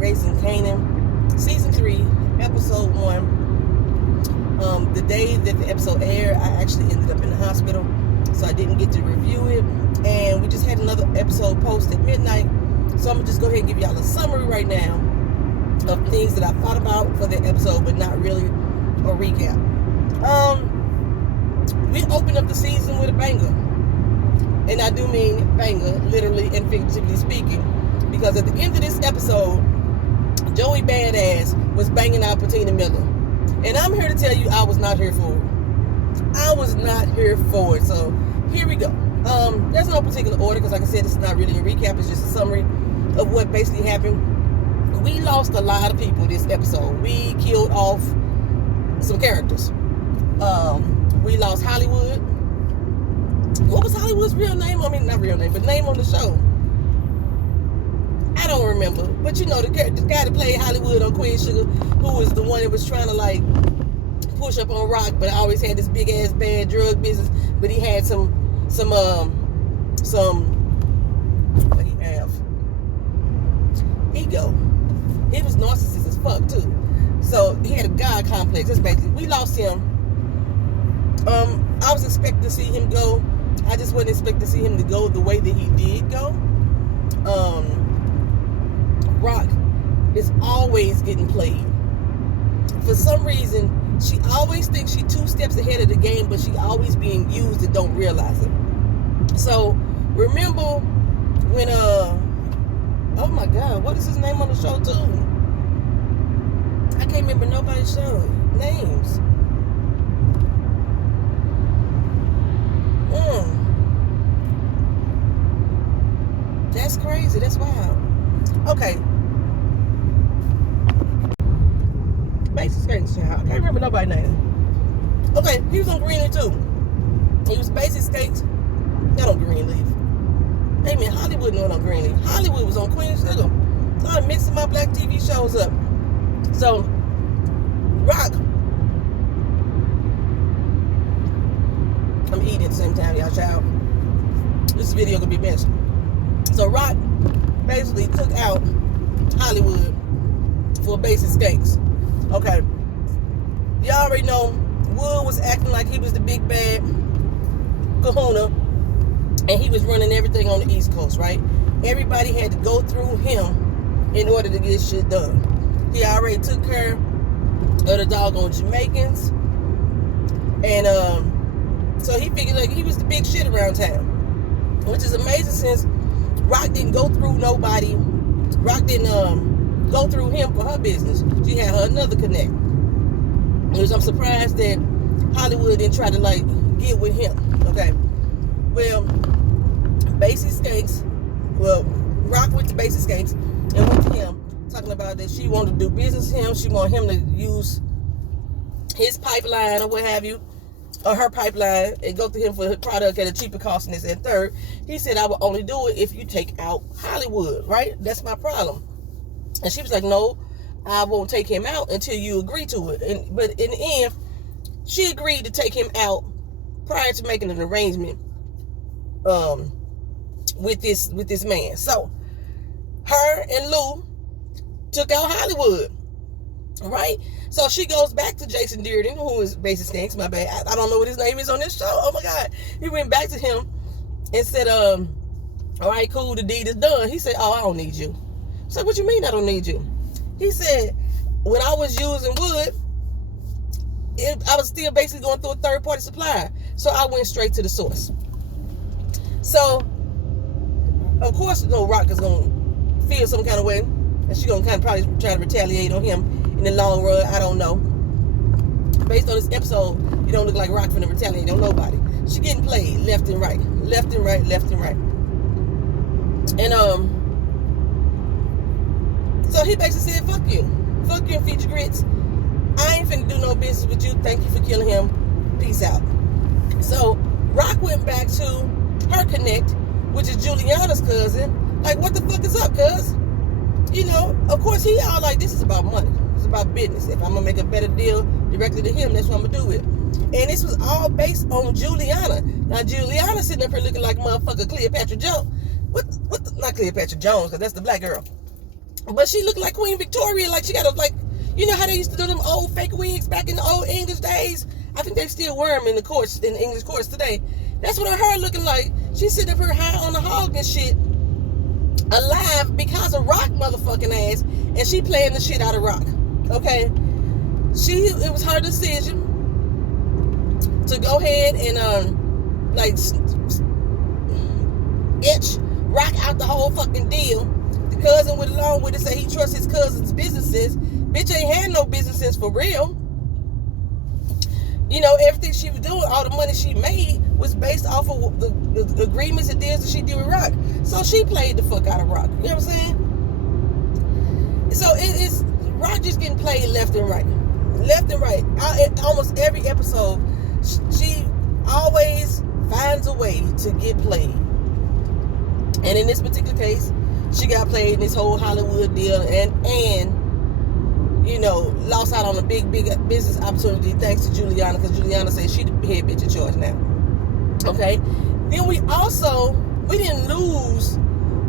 Raising Kanan, Season 3, Episode 1. The day that the episode aired, I actually ended up in the hospital, so I didn't get to review it. And we just had another episode post at midnight. So I'm going to just go ahead and give y'all a summary right now of things that I thought about for the episode, but not really a recap. We opened up the season with a banger. And I do mean banger, literally and figuratively speaking. Because at the end of this episode, Joey Badass was banging out Patina Miller. And I'm here to tell you I was not here for it. I was not here for it. So here we go. There's no particular order because like I said, this is not really a recap. It's just a summary of what basically happened. We lost a lot of people this episode. We killed off some characters. We lost Hollywood. What was Hollywood's real name? I mean, not real name, but name on the show. I don't remember. But you know, the guy that played Hollywood on Queen Sugar, who was the one that was trying to like push up on Rock, but always had this big ass bad drug business. But he had some what he have? Ego. He was narcissist as fuck too. So he had a God complex. That's basically, we lost him. I was expecting to see him go. I just wasn't expecting to see him to go the way that he did go. Rock is always getting played. For some reason, she always thinks she's 2 steps ahead of the game, but she always being used and don't realize it. So remember when oh my God, what is his name on the show too? I can't remember nobody's show names. That's crazy. That's wild. Okay. Basic Skates. I can't remember nobody's name. Okay, he was on Greenleaf too. He was Basic Skates. Not on Greenleaf. Hey man, Hollywood not on Greenleaf. Hollywood was on Queen Sugar. So I'm mixing my black TV shows up. So, Rock. I'm eating at the same time, y'all, child. This video gonna be mentioned. So Rock basically took out Hollywood for Basic Skates. Okay. Y'all already know Wood was acting like he was the big bad kahuna, and he was running everything on the East Coast, right? Everybody had to go through him in order to get shit done. He already took care of the doggone Jamaicans. And so he figured like he was the big shit around town. Which is amazing since Rock didn't go through nobody. Rock didn't go through him for her business. She had her another connect. Which I'm surprised that Hollywood didn't try to like get with him. Okay. Well, Basic Skates. Well, Rock went to Basic Skates and went to him talking about that she wanted to do business with him. She wanted him to use his pipeline or what have you, or her pipeline, and go to him for her product at a cheaper cost than this. And third, he said, I will only do it if you take out Hollywood, right? That's my problem. And she was like, no, I won't take him out until you agree to it. But in the end, she agreed to take him out prior to making an arrangement with this man. So her and Lou took out Hollywood, right? So she goes back to Jason Dearden, who is Basic Skanks, my bad. I don't know what his name is on this show. Oh my God. He went back to him and said, all right, cool, the deed is done. He said, oh, I don't need you. I said, what you mean I don't need you? He said, when I was using Wood, I was still basically going through a third-party supplier. So I went straight to the source. So, of course, Rock is going to feel some kind of way. And she's going to kind of probably try to retaliate on him in the long run. I don't know. Based on this episode, you don't look like Rock finna retaliate on nobody. She getting played left and right. Left and right, left and right. And, so he basically said, fuck you. Fuck you and feed your grits. I ain't finna do no business with you. Thank you for killing him. Peace out. So, Rock went back to her connect, which is Juliana's cousin. Like, what the fuck is up, cuz? You know, of course, he all like, this is about money. It's about business. If I'm going to make a better deal directly to him, that's what I'm going to do it. And this was all based on Juliana. Now, Juliana sitting up here looking like motherfucker Cleopatra Jones. Not Cleopatra Jones, because that's the black girl. But she looked like Queen Victoria, like she got a, like, you know how they used to do them old fake wigs back in the old English days? I think they still wear them in the courts, in the English courts today. That's what her looking like. She's sitting up here high on the hog and shit, alive because of Rock motherfucking ass, and she playing the shit out of Rock. Okay? It was her decision to go ahead and, like, itch Rock out the whole fucking deal. The cousin went along with it, say he trusts his cousin's businesses. Bitch ain't had no businesses for real. You know, everything she was doing, all the money she made was based off of the agreements and deals that she did with Rock. So she played the fuck out of Rock. You know what I'm saying? So it's Rock just getting played left and right. Left and right. Almost every episode, she always finds a way to get played. And in this particular case, she got played in this whole Hollywood deal and you know, lost out on a big business opportunity thanks to Juliana, because Juliana said she the head bitch in charge now. Okay? Then we didn't lose,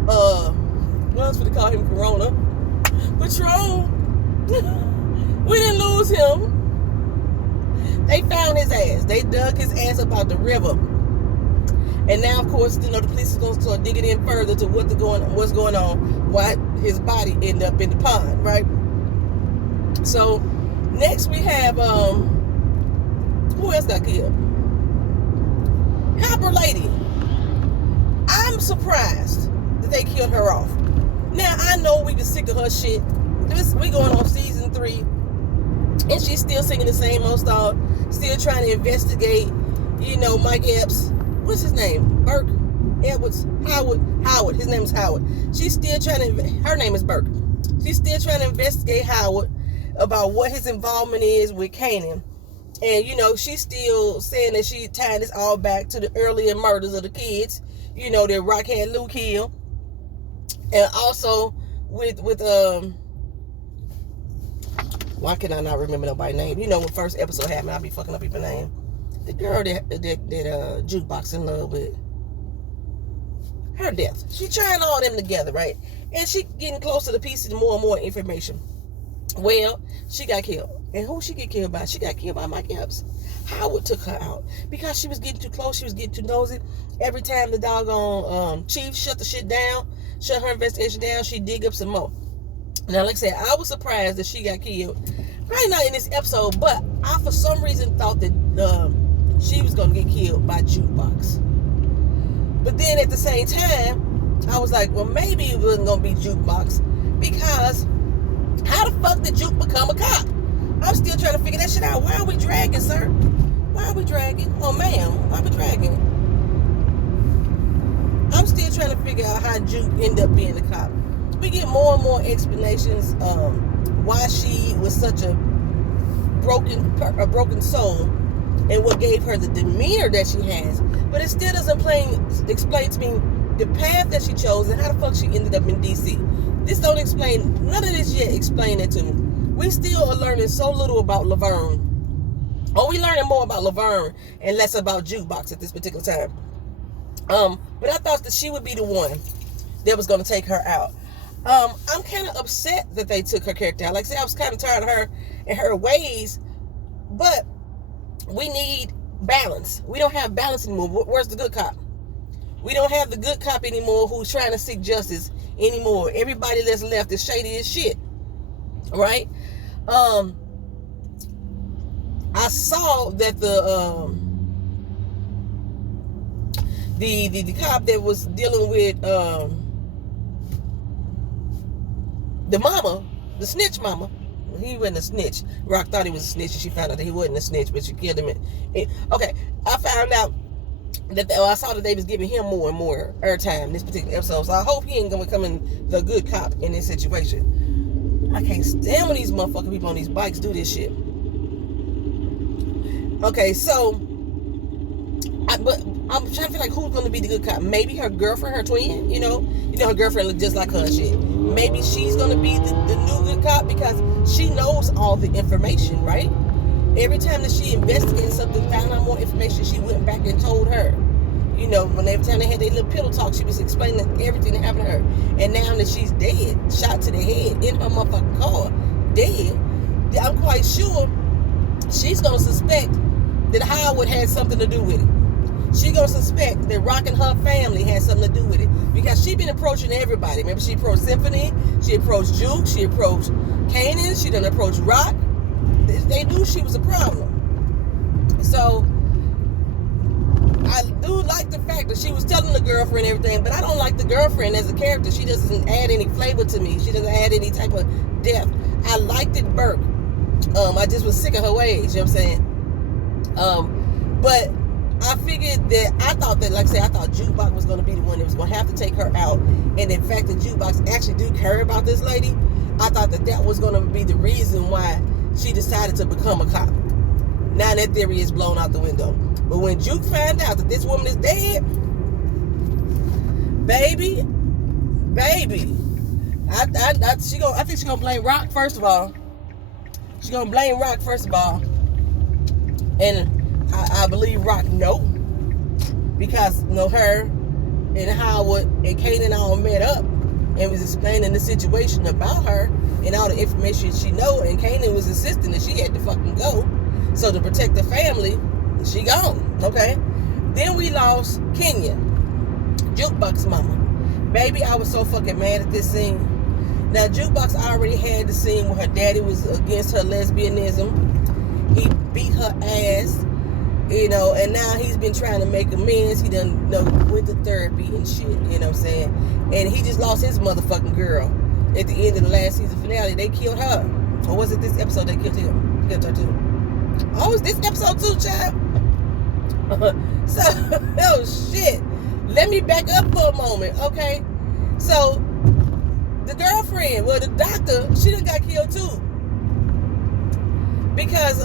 what else would they call him, Corona? Patron. We didn't lose him. They found his ass. They dug his ass up out the river. And now, of course, you know, the police is going to start digging in further to what's going on, why his body ended up in the pond, right? So, next we have, who else got killed? Copper Lady. I'm surprised that they killed her off. Now, I know we've been sick of her shit. We going on season 3, and she's still singing the same old style, still trying to investigate, you know, Mike Epps. What's his name? Burke? Edwards? Howard. His name is Howard. She's still trying to, her name is Burke. She's still trying to investigate Howard about what his involvement is with Kanan. And, you know, she's still saying that she tied this all back to the earlier murders of the kids, you know, that Rock had Luke killed. And also with why can I not remember nobody's name? You know, when first episode happened, I'll be fucking up people's name. The girl that Jukebox in love with. Her death. She trying all them together, right? And she getting close to the pieces, more and more information. Well, she got killed. And who she get killed by? She got killed by Mike Epps. Howard took her out because she was getting too close. She was getting too nosy. Every time the doggone chief shut the shit down, shut her investigation down, she dig up some more. Now, like I said, I was surprised that she got killed. Probably not in this episode, but I, for some reason, thought that she was going to get killed by Jukebox. But then at the same time, I was like, well, maybe it wasn't going to be Jukebox, because how the fuck did Juke become a cop? I'm still trying to figure that shit out. Why are we dragging, sir? Why are we dragging? Oh, ma'am, why are we dragging? I'm still trying to figure out how Juke ended up being a cop. We get more and more explanations why she was such a broken soul and what gave her the demeanor that she has. But it still doesn't explain to me the path that she chose and how the fuck she ended up in D.C. This don't explain, none of this yet explain it to me. We still are learning so little about Laverne. Or we learning more about Laverne and less about Jukebox at this particular time. But I thought that she would be the one that was going to take her out. I'm kind of upset that they took her character out. Like I said, I was kind of tired of her and her ways, but we need balance. We don't have balance anymore. Where's the good cop? We don't have the good cop anymore who's trying to seek justice anymore. Everybody that's left is shady as shit. Right? I saw that the cop that was dealing with the mama, the snitch mama, he wasn't a snitch. Rock thought he was a snitch, and she found out that he wasn't a snitch, but she killed him. Okay, I found out that I saw that they was giving him more and more airtime in this particular episode. So I hope he ain't gonna come in the good cop in this situation. I can't stand when these motherfucking people on these bikes do this shit. Okay, so but I'm trying to feel like who's gonna be the good cop. Maybe her girlfriend, her twin. You know, her girlfriend look just like her and shit. Maybe she's gonna be the new good cop because she knows all the information, right? Every time that she investigated something, found out more information, she went back and told her. You know, when every time they had their little pillow talk, she was explaining everything that happened to her. And now that she's dead, shot to the head in her motherfucking car, dead, I'm quite sure she's gonna suspect that Howard had something to do with it. She gonna suspect that Rock and her family had something to do with it, because she been approaching everybody. Remember, she approached Symphony, she approached Juke, she approached Kanan, she done approached Rock. They knew she was a problem. So I do like the fact that she was telling the girlfriend everything, but I don't like the girlfriend as a character. She doesn't add any flavor to me. She doesn't add any type of depth. I liked it, Burke. I just was sick of her ways, you know what I'm saying? But I figured that, I thought Jukebox was going to be the one that was going to have to take her out. And in fact, the Jukebox actually do care about this lady. I thought that was going to be the reason why she decided to become a cop. Now that theory is blown out the window. But when Juke found out that this woman is dead, baby, I think she's gonna blame Rock first of all. And I believe Rock because her and Howard and Kanan all met up and was explaining the situation about her and all the information she know, and Kanan was insisting that she had to fucking go. So to protect the family, she gone, okay? Then we lost Kenya, Jukebox mama. Baby, I was so fucking mad at this scene. Now, Jukebox already had the scene where her daddy was against her lesbianism. He beat her ass, you know, and now he's been trying to make amends. He done, went to therapy and shit, you know what I'm saying? And he just lost his motherfucking girl. At the end of the last season finale, they killed her. Or was it this episode they killed him? Killed her too. Oh, is this episode 2, child? So, oh shit. Let me back up for a moment, okay? So, the girlfriend, the doctor, she done got killed too. Because,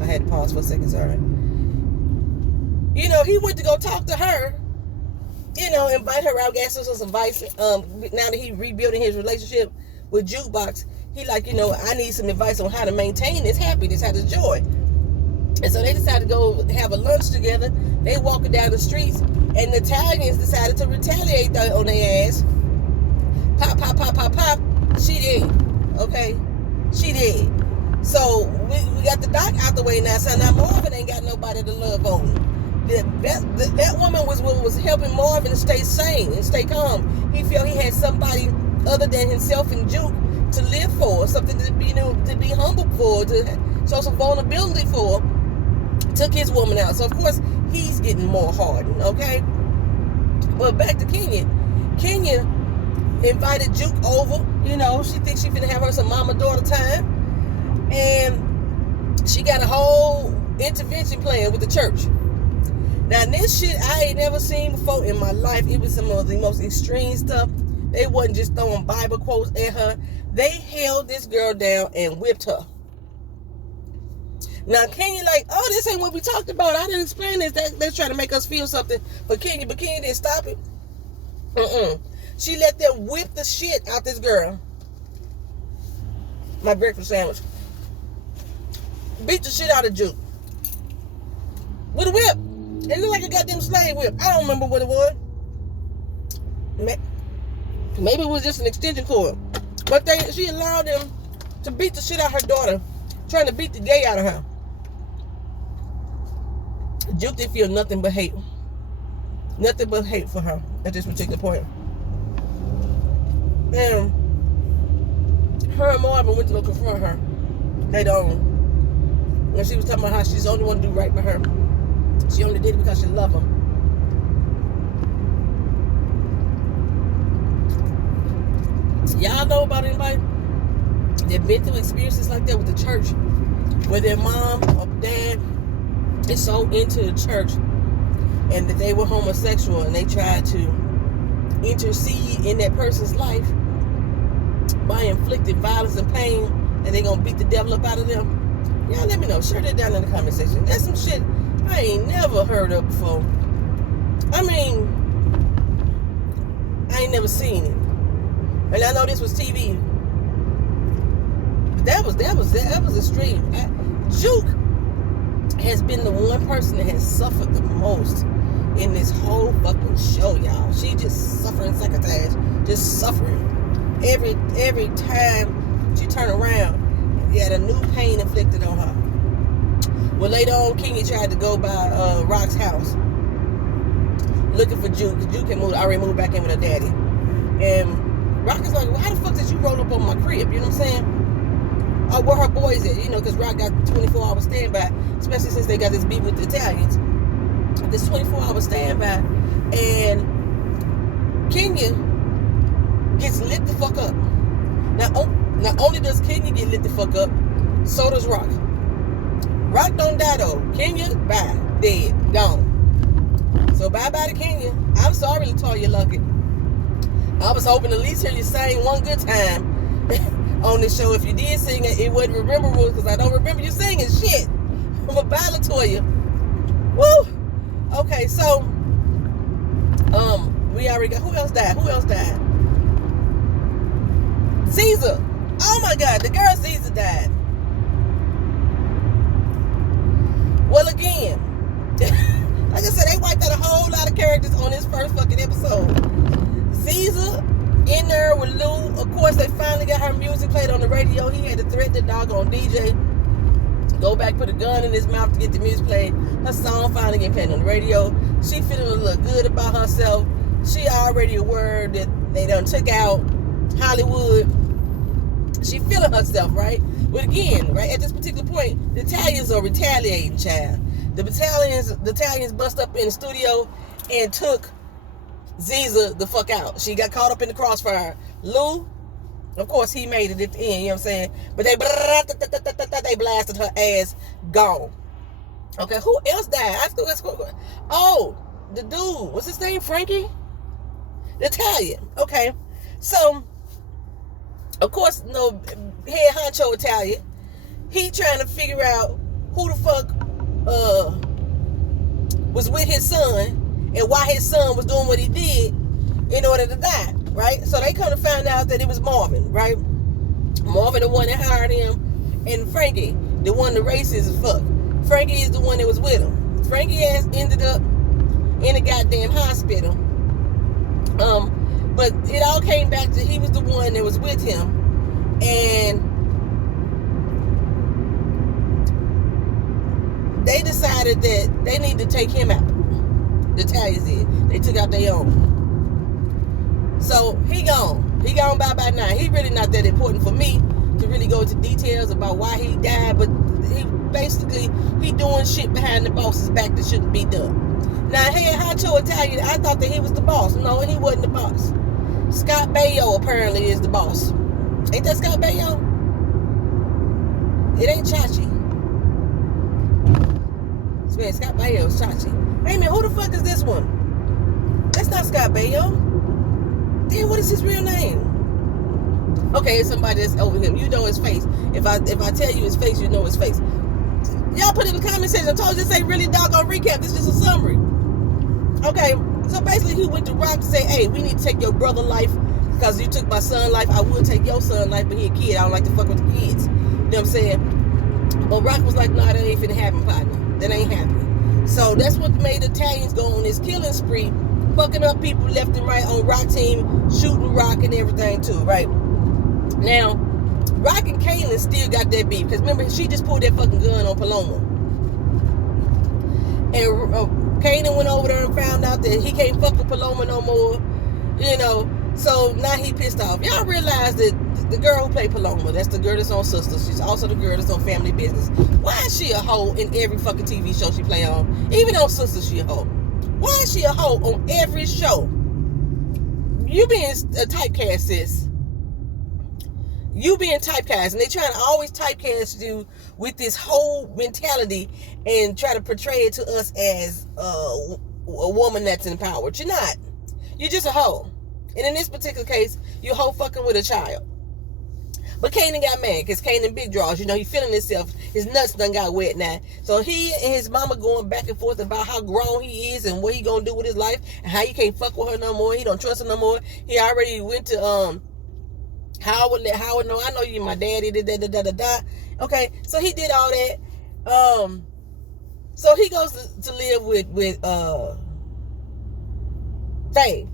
I had to pause for a second, sorry. You know, he went to go talk to her, you know, invite her out, ask her some advice. Now that he rebuilding his relationship with Jukebox, he like, you know, I need some advice on how to maintain this happiness, how to joy. And so they decided to go have a lunch together. They walking down the streets, and the Italians decided to retaliate on their ass. Pop, pop, pop, pop, pop. She dead. Okay? She dead. So we got the doc out the way now. So now Marvin ain't got nobody to love on. That woman was what was helping Marvin to stay sane and stay calm. He felt he had somebody other than himself and Juke to live for, something to be, you know, to be humble for, to show some vulnerability for. Took his woman out. So of course he's getting more hardened, okay? But back to Kenya. Kenya invited Juke over. You know, she thinks she finna have her some mama-daughter time. And she got a whole intervention plan with the church. Now this shit I ain't never seen before in my life. It was some of the most extreme stuff. They wasn't just throwing Bible quotes at her. They held this girl down and whipped her. Now Kenya like, oh, this ain't what we talked about. I didn't explain this. They're trying to make us feel something for Kenya, but Kenya didn't stop it. She let them whip the shit out this girl. My breakfast sandwich. Beat the shit out of Juke. With a whip. It looked like a goddamn slave whip. I don't remember what it was. Maybe it was just an extension cord. But she allowed them to beat the shit out of her daughter. Trying to beat the gay out of her. Juke didn't feel nothing but hate. Nothing but hate for her at this particular point. And her and Marvin went to go confront her. They don't. And she was talking about how she's the only one to do right by her. She only did it because she loved him. Y'all know about anybody that been through experiences like that with the church, where their mom or dad is so into the church and that they were homosexual and they tried to intercede in that person's life by inflicting violence and pain, and they gonna beat the devil up out of them? Y'all let me know. Share that down in the comment section. That's some shit I ain't never heard of before. I mean, I ain't never seen it. And I know this was TV. But that was extreme. Juke has been the one person that has suffered the most in this whole fucking show, y'all. She just suffering succotash, just suffering. Every time she turn around, he had a new pain inflicted on her. Well, later on, Kingy tried to go by Rock's house looking for Juke. Juke had already moved back in with her daddy. And Rock is like, well, how the fuck did you roll up on my crib? You know what I'm saying? Where her boys at? You know, because Rock got 24-hour standby, especially since they got this beef with the Italians. This 24-hour standby. And Kenya gets lit the fuck up. Not only does Kenya get lit the fuck up, so does Rock. Rock don't die though. Kenya, bye. Dead. Gone. So bye-bye to Kenya. I'm sorry, Latoya Luckett. I was hoping at least hear you sing one good time on this show. If you did sing it, it wasn't memorable because I don't remember you singing shit. But bye, Latoya. Woo! Okay, so we already got, who else died? Caesar. Oh my God, the girl Caesar died. Well, again, like I said, they wiped out a whole lot of characters on this first fucking episode. Caesar in there with Lou. Of course, they finally got her music played on the radio. He had to threaten the doggone DJ. Go back, put a gun in his mouth to get the music played. Her song finally getting played on the radio. She feeling a little good about herself. She already aware that they done took out Hollywood. She feeling herself, right? But again, right at this particular point, the Italians are retaliating, child. The Italians bust up in the studio and took Ziza the fuck out. She got caught up in the crossfire. Lou, of course, he made it at the end, you know what I'm saying? But they blasted her ass, gone. Okay, who else died? Oh, the dude, what's his name? Frankie? The Italian. Okay, so, of course, no head honcho Italian. He trying to figure out who the fuck was with his son and why his son was doing what he did in order to die, right? So they kind of found out that it was Marvin, right? Marvin, the one that hired him, and Frankie, the one the racist as fuck. Frankie is the one that was with him. Frankie ass ended up in a goddamn hospital. But it all came back to he was the one that was with him, and they decided that they need to take him out. The Italians did. They took out their own. So he gone. He gone bye-bye now. He really not that important for me to really go into details about why he died, but he doing shit behind the boss's back that shouldn't be done. Now, hey, honcho Italian, I thought that he was the boss. No, he wasn't the boss. Scott Baio apparently is the boss. Ain't that Scott Baio? It ain't Chachi. Man, Scott Baio is Chachi. Wait a minute, who the fuck is this one? That's not Scott Baio. Damn, what is his real name? Okay, it's somebody that's over him. You know his face. If I tell you his face, you know his face. Y'all put it in the comment section. I told you this ain't really doggone recap. This is just a summary. Okay, so basically he went to Rock to say, hey, we need to take your brother life because you took my son life. I will take your son life, but he a kid. I don't like to fuck with the kids. You know what I'm saying? But Rock was like, nah, that ain't finna happen, partner. That ain't happening. So that's what made the Italians go on this killing spree, fucking up people left and right on Rock team, shooting Rock and everything too, right? Now, Rock and Kanan still got that beef. Because remember, she just pulled that fucking gun on Paloma. And Kanan went over there and found out that he can't fuck with Paloma no more. You know, so now he pissed off. Y'all realize that the girl who played Paloma, that's the girl that's on Sisters. She's also the girl that's on Family Business. Why is she a hoe in every fucking TV show she play on? Even on Sisters, she a hoe. Why is she a hoe on every show? You being a typecast, sis. You being typecast, and they trying to always typecast you with this whole mentality and try to portray it to us as a woman that's empowered. You're not. You're just a hoe. And in this particular case, you're a hoe fucking with a child. But Kanan got mad because Kanan big draws. You know, he feeling himself. His nuts done got wet now. So he and his mama going back and forth about how grown he is and what he gonna do with his life and how he can't fuck with her no more. He don't trust her no more. He already went to Howard let Howard know, I know you my daddy, da. Okay, so he did all that. So he goes to live with Fame.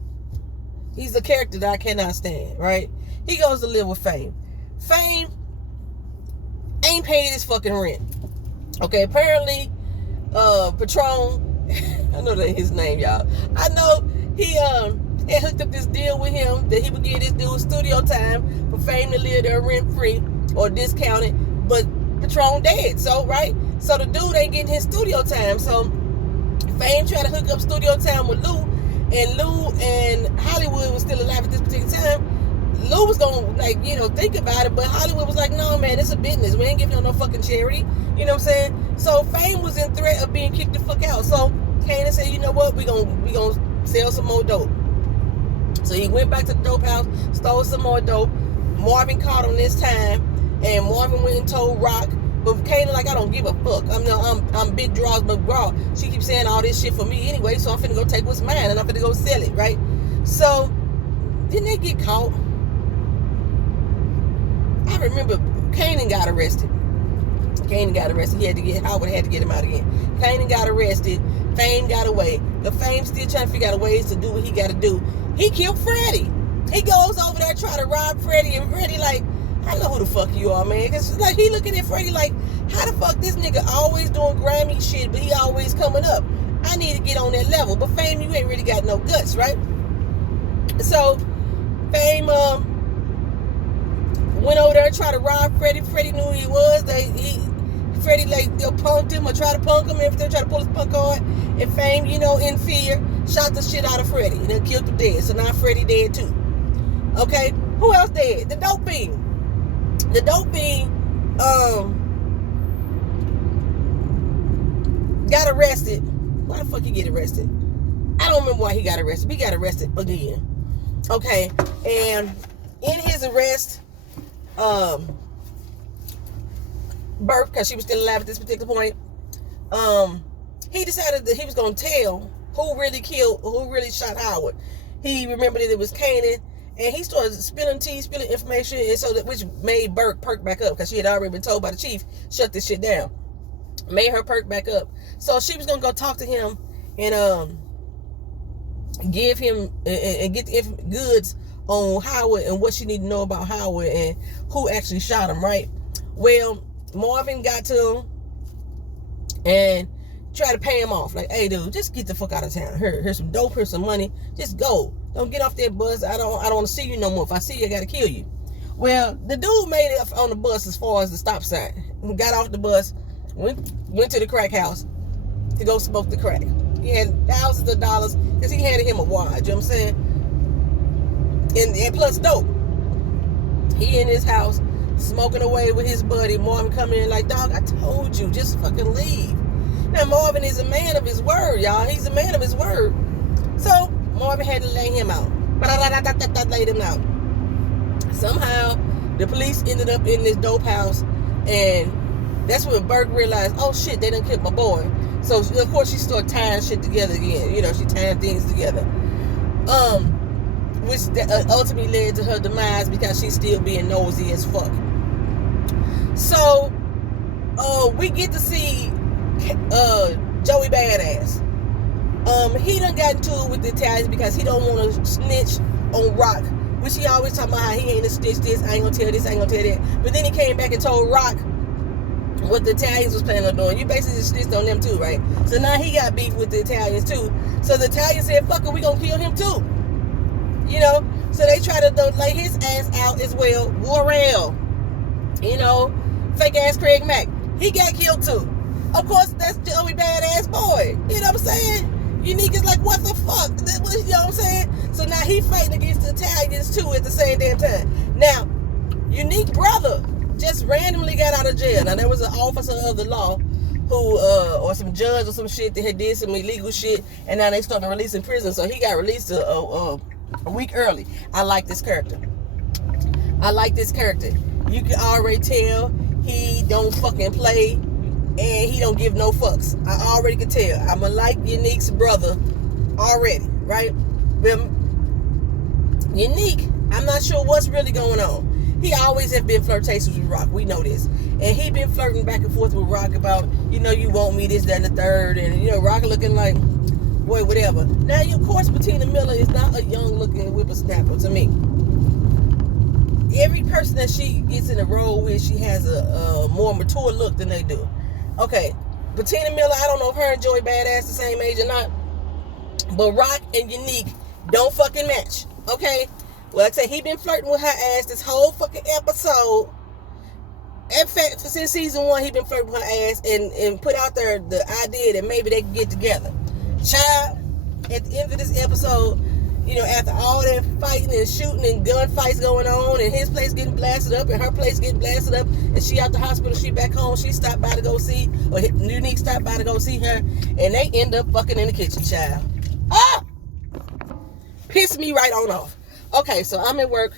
He's a character that I cannot stand, right? He goes to live with Fame. Fame ain't paid his fucking rent. Okay, apparently, Patron, I know that his name, y'all. I know he had hooked up this deal with him that he would give this dude studio time for Fame to live there rent free or discounted, but Patron dead, so right? So the dude ain't getting his studio time. So Fame tried to hook up studio time with Lou, and Lou and Hollywood was still alive at this particular time. Lou was gonna think about it, but Hollywood was like, no man, it's a business. We ain't giving no fucking charity. You know what I'm saying? So Fame was in threat of being kicked the fuck out. So Kanan said, you know what, we gonna sell some more dope. So he went back to the dope house, stole some more dope. Marvin caught him this time, and Marvin went and told Rock. But Kanan like, I don't give a fuck. I'm big draws McGraw. She keeps saying all this shit for me anyway, so I'm finna go take what's mine and I'm finna go sell it, right? So didn't they get caught? I remember Kanan got arrested. Howard had to get him out again. Kanan got arrested. Fame got away. The Fame still trying to figure out ways to do what he got to do. He killed Freddie. He goes over there trying to rob Freddie, and Freddie like, I know who the fuck you are, man. Cause like he looking at Freddie like, how the fuck this nigga always doing grimy shit, but he always coming up. I need to get on that level. But Fame, you ain't really got no guts, right? So Fame went over there, tried to rob Freddie. Freddie knew who he was. Freddie like they punked him or tried to punk him. If they tried to pull his punk card, and Fame, in fear, shot the shit out of Freddie and then killed him dead. So now Freddie dead too. Okay, who else dead? The dope fiend. The dope fiend got arrested. Why the fuck he get arrested? I don't remember why he got arrested. He got arrested again. Okay, and in his arrest, Burke, because she was still alive at this particular point, he decided that he was going to tell who really shot Howard. He remembered that it was Kanan, and he started spilling information, and so which made Burke perk back up, because she had already been told by the chief, shut this shit down. Made her perk back up. So she was going to go talk to him and give him and get the goods on Howard and what she needed to know about Howard and who actually shot him, right? Well, Marvin got to him and tried to pay him off. Like, hey, dude, just get the fuck out of town. Here's some dope, here's some money. Just go. Don't get off that bus. I don't want to see you no more. If I see you, I got to kill you. Well, the dude made it on the bus as far as the stop sign. Got off the bus, went to the crack house to go smoke the crack. He had thousands of dollars because he handed him a wad, you know what I'm saying? And plus dope. He in his house smoking away with his buddy. Marvin coming in like, dog, I told you, just fucking leave. Now Marvin is a man of his word, y'all. He's a man of his word. So Marvin had to lay him out. Laid him out. Somehow the police ended up in this dope house, and that's when Burke realized, oh shit, they done killed my boy. So of course she started tying shit together again. She tying things together. Which ultimately led to her demise because she's still being nosy as fuck. So we get to see Joey Badass. He done got into it with the Italians because he don't want to snitch on Rock, which he always talking about how he ain't a snitch this, I ain't gonna tell this, I ain't gonna tell that. But then he came back and told Rock what the Italians was planning on doing. You basically snitched on them too, right? So now he got beef with the Italians too. So the Italians said, fuck it, we gonna kill him too. So they try to lay his ass out as well. Warrell, fake ass Craig Mack, he got killed too. Of course, that's Joey Badass boy. You know what I'm saying? Unique is like, what the fuck? You know what I'm saying? So now he fighting against the Italians too at the same damn time. Now, Unique brother just randomly got out of jail. Now there was an officer of the law who, or some judge or some shit that had did some illegal shit, and now they started releasing prison. So he got released a week early. I like this character. You can already tell he don't fucking play, and he don't give no fucks. I already can tell. I'm a like Unique's brother already, right? Unique, I'm not sure what's really going on. he always have been flirtatious with Rock. We know this. And he been flirting back and forth with Rock about, you know, you want me, this, that, and the third. And, you know, Rock looking like, boy, whatever. Now, of course, Bettina Miller is not a young-looking whippersnapper to me. Every person that she gets in a role with, she has a more mature look than they do. Okay, Bettina Miller, I don't know if her and Joey Badass the same age or not, but Rock and Unique don't fucking match. Okay? Well, like I say, he been flirting with her ass this whole fucking episode. In fact, since season 1, he been flirting with her ass and put out there the idea that maybe they can get together. Child, at the end of this episode, you know, after all that fighting and shooting and gunfights going on, and his place getting blasted up and her place getting blasted up, and she out the hospital, she back home, she stopped by to go see, or Unique stopped by to go see her, and they end up fucking in the kitchen, child. Ah! Pissed me right on off. Okay, so I'm at work.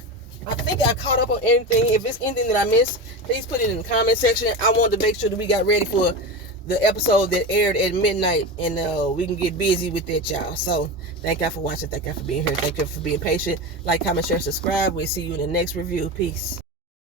I think I caught up on everything. If it's anything that I missed, please put it in the comment section. I wanted to make sure that we got ready for the episode that aired at midnight, and we can get busy with that, y'all. So thank y'all for watching. Thank y'all for being here. Thank you for being patient. Like, comment, share, subscribe. We'll see you in the next review. Peace.